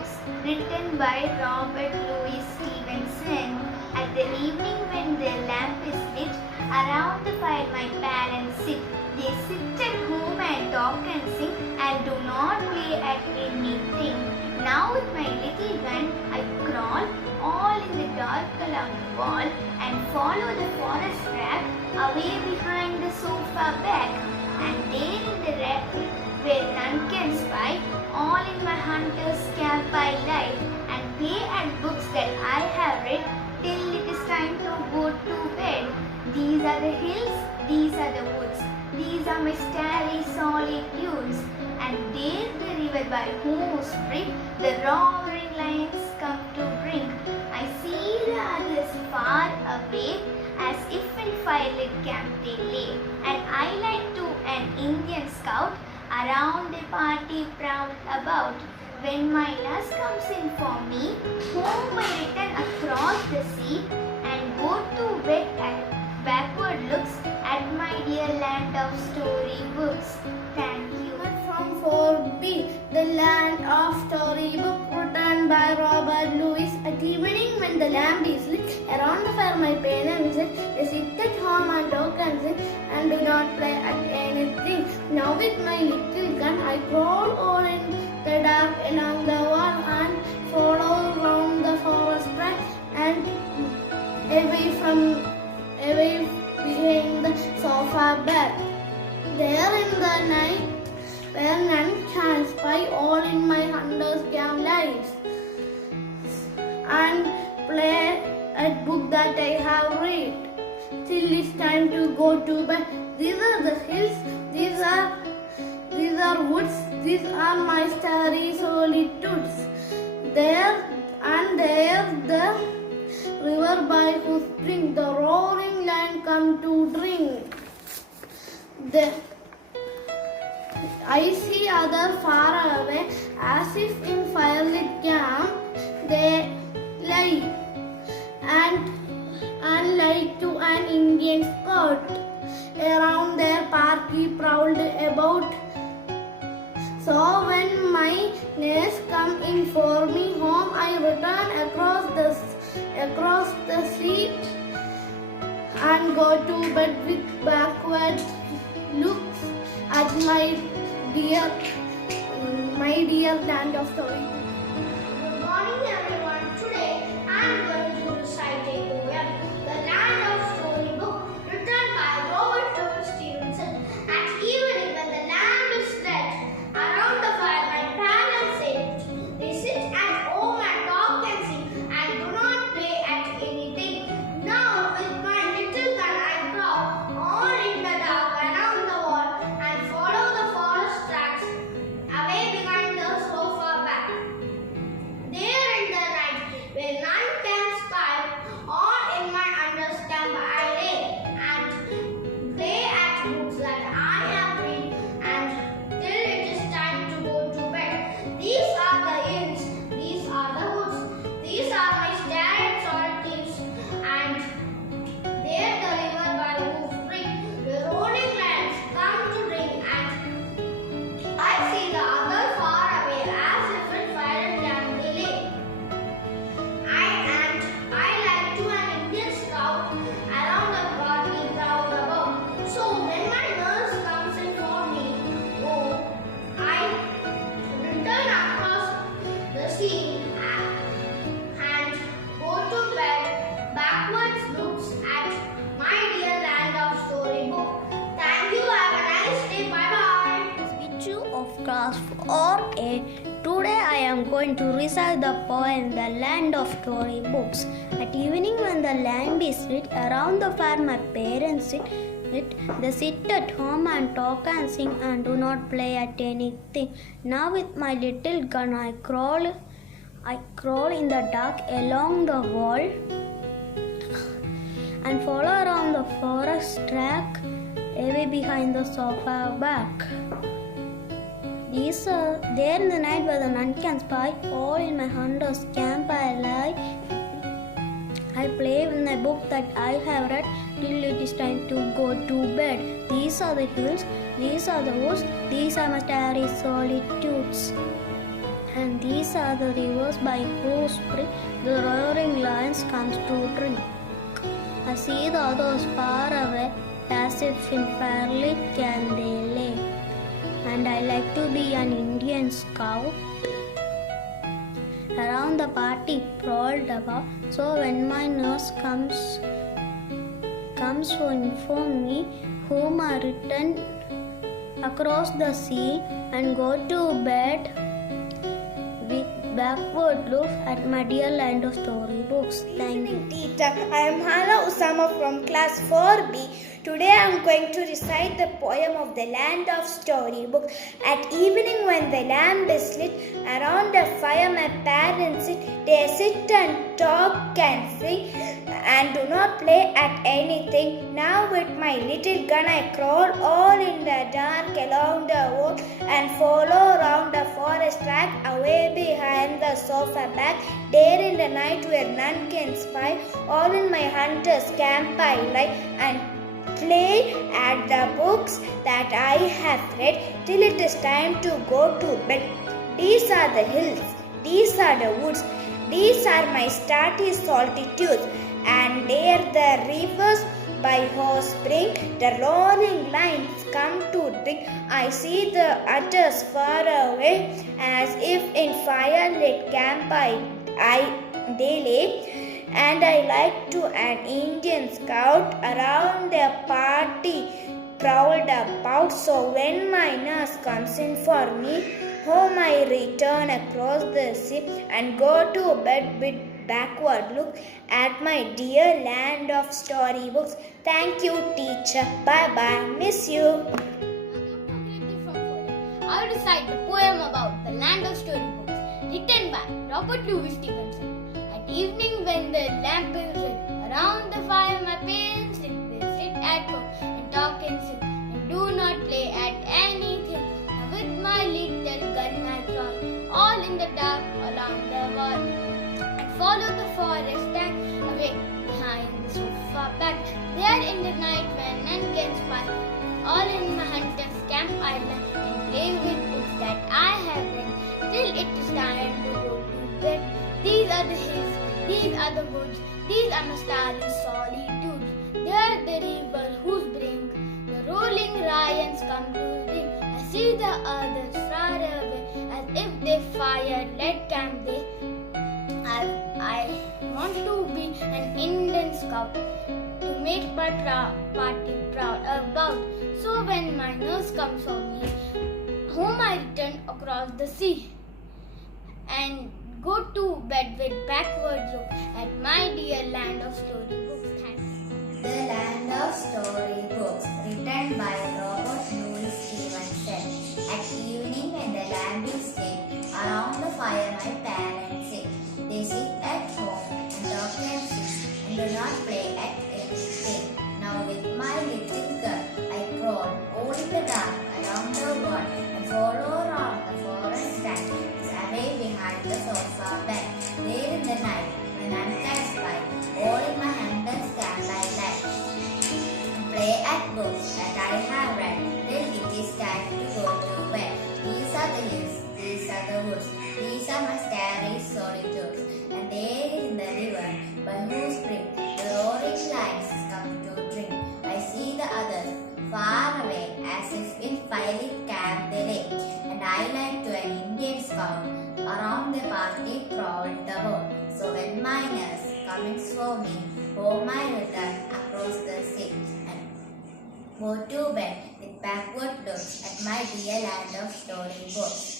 books written by Robert Louis Stevenson. At the evening when the lamp is lit, around the fire my parents sit. They sit at home and talk and sing and do not play at anything. Now with my little gun I crawl all in the dark along the wall and follow the forest track away behind the sofa back. And there in the red where none can spy, all in my hunter's camp I lie and play at books that I have read till it is time to go to bed. These are the hills, these are the woods, these are my starry solitudes. And there the river by whose brink the roaring lions come to drink. I see the others far away as if in firelit camp they lay. And I like to an Indian scout around a party proud about. When my lass comes in for me, home I return across the sea and go to bed at backward looks at my dear land of storybooks. Thank you. From 4B, The Land of Storybook, written by Robert Louis. At evening when the lamp is lit, around the fire my parents sit. They sit at home and talk and sing and do not play at anything. Now with my little gun I crawl all in the dark along the wall and follow round the forest track and away behind the sofa back. There in the night where none can spy, all in my hunter's camp lies and play at book that I have read till it's time to go to bed. These are the hills, these are woods, these are my starry solitudes. There the river by whose brink the roaring lion come to drink. I see other far away, as if in firelit camp they lie and like to an Indian scout. Around their party prowled about. So when my nurse come in for me home, I return across the sea and go to bed with backward looks at my dear land of story. Good morning everyone. Today I am going to recite a poem, The Land of Storybook, written by Robert Louis Stevenson. At evening when the lamp is lit, around the fire my parents sit. They sit at home and talk and sing and do not play at anything. Now with my little gun I crawl all in the dark around the wall and follow the forest tracks away behind the sofa back. There in the night, where none can spy, all in my understand I lay and play at books that I have read, and till it is time to go to bed. These are the hills, these are the woods, these are my starry solitudes, and there the river by whose brink the rolling lands come to drink, and I see the other far away as if it fired down the lake. I like to an Indian scout around the party proud about. So when my nurse comes in for me, oh, I return across the sea and go to bed. Backwards looks at my dear land of storybook. Thank you. Have a nice day. Bye bye. Bichu of class 4A. Today I am going to recite the poem The Land of Storybooks. At evening when the lamp is lit, around the fire my parents sit. They sit at home and talk and sing and do not play at anything. Now with my little gun I crawl in the dark along the wall and follow around the forest track away behind the sofa back. These are there in the night where the none can spy, all in my hunter's camp I lie. I play in the book that I have read till it is time to go to bed. These are the hills, these are the woods, these are my starry solitudes. And these are the rivers by whose spring the roaring lions comes to drink. I see the others far away, as if in fairly can they lay. And I like to be an Indian scout. Around the party prowled about, so when my nurse comes to inform me whom I return across the sea and go to bed with backward look at my dear land of storybooks. Thank you. Teacher, I am Hala Usama from class 4B. Today I am going to recite the poem of the land of storybooks. At evening when the lamp is lit, around the fire my parents sit. They sit and talk and sing and do not play at anything. Now with my little gun I crawl all in the dark along the wall and follow round the forest track away behind the sofa back. There in the night where none can spy, all in my hunter's camp I lie and play at the books that I have read till it is time to go to bed. These are the hills, these are the woods, these are my starry solitudes, and there the rivers by whose spring the roaring lions come to drink. I see the others far away, as if in firelit camp they lay. And I like to an Indian scout around the party prowled about. So when my nurse comes in for me, home I return across the sea and go to bed with backward look at my dear land of storybooks. Thank you, teacher. Bye bye. Miss you. I will recite the poem about the land of storybooks, written by Robert Louis Stevenson. At evening when the lamp is lit, around the fire my parents sit. They sit at home and talk and sing, and do not play at anything. Now with my little gun I crawl, all in the dark along the wall, and follow the forest track away behind the sofa back. There in the night when none can spy, all in my hunter's camp I lie and play with books that I have read till it is time to go to bed. These are the hills, these are the woods, these are my starry solitudes. There the rivers whose brink the rolling lions come to drink. I see the others far away, as if they fired lead camp they. I want to be an Indian scout to make my party proud about. So when my nurse comes for me, home I return across the sea and go to bed with backward look at my dear land of storybooks. Thank you. The Land of Storybooks, written by Robert Louis Stevenson. At evening when the lamp is lit, around the fire my parents sit. They sit at home and talk and sing and do not play at anything. Now with my little gun I crawl all in the dark along the wall and follow around the forest track away behind the sofa bed. There in the night when none can spy, all in my hunter's camp I lie and play at books that I have read till it is time to go to bed. These are the hills, these are the woods, these are my starry solitudes, and there in the river by whose spring the roaring lions come to drink. I see the others far away, as if in fiery camp they lay, and I like to an Indian scout around the party prowled the world. So when my nurse comes for me, home I return across the sea and go to bed with backward looks at my dear land of storybooks.